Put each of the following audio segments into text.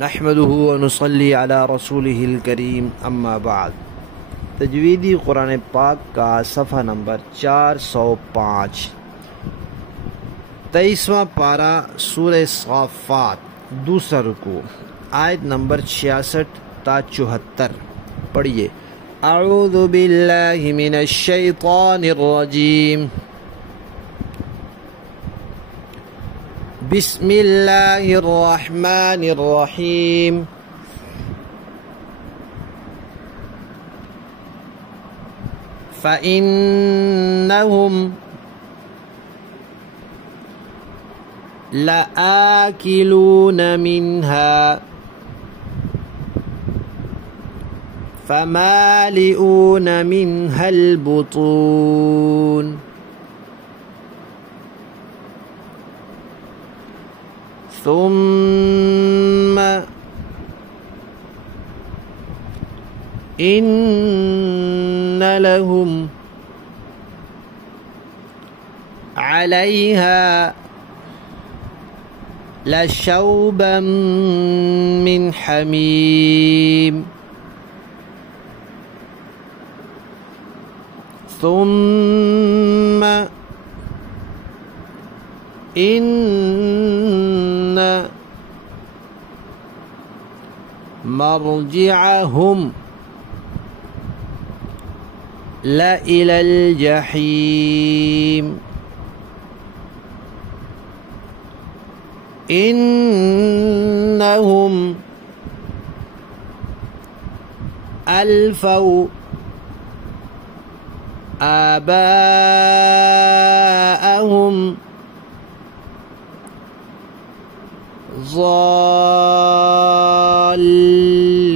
नहमदुहु व नुसल्ली अला रसूलिहिल करीम अम्मा बाद। तजवीदी कुरान पाक का सफ़ा नंबर 405, 23वां पारा सूरह साफ़ात, दूसरा रुकू, आयत नंबर 66 ता 74। पढ़िए। अऊज़ु बिल्लाहि मिनश शैतानिर रजीम, बिस्मिल्लाहिर रहमानिर रहीम। फ़इन्नहुम लआकिलून मिन्हा फ़मालिऊन मिन्हल बुतून सुम्म इन्न लहुम अलैहा लशौबन मिन हमीम सुम्म इन्न मर्जिअहुम लइलल जहीम इन्नहुम अल्फौ आबाअहुम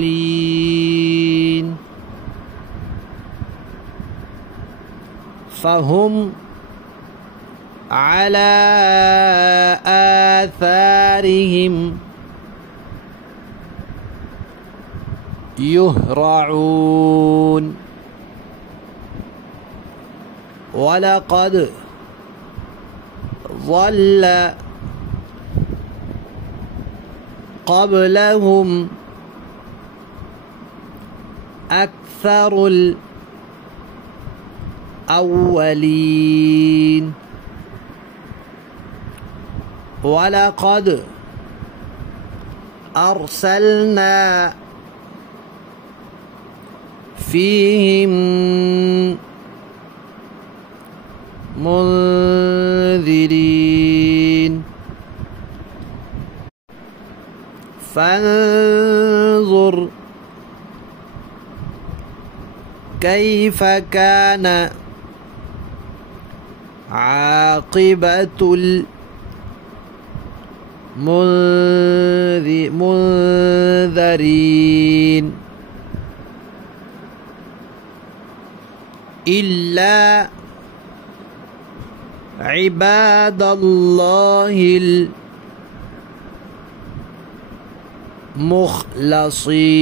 ज़ाल्लीन फ़हुम अला आथारिहिम युहरऊन वलक़द ज़ल्ल क़ब्लहुम अक्सरुल अव्वलीन वलक़द अर्सलना फ़ीहिम मुन्ज़िरीन फ़न्ज़ुर कैफ़ कान आक़िबतुल मुन्ज़रीन इल्ला इबादल्लाहिल मुख़लसीन।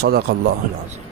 सदक़ल्लाहुल अज़ीम।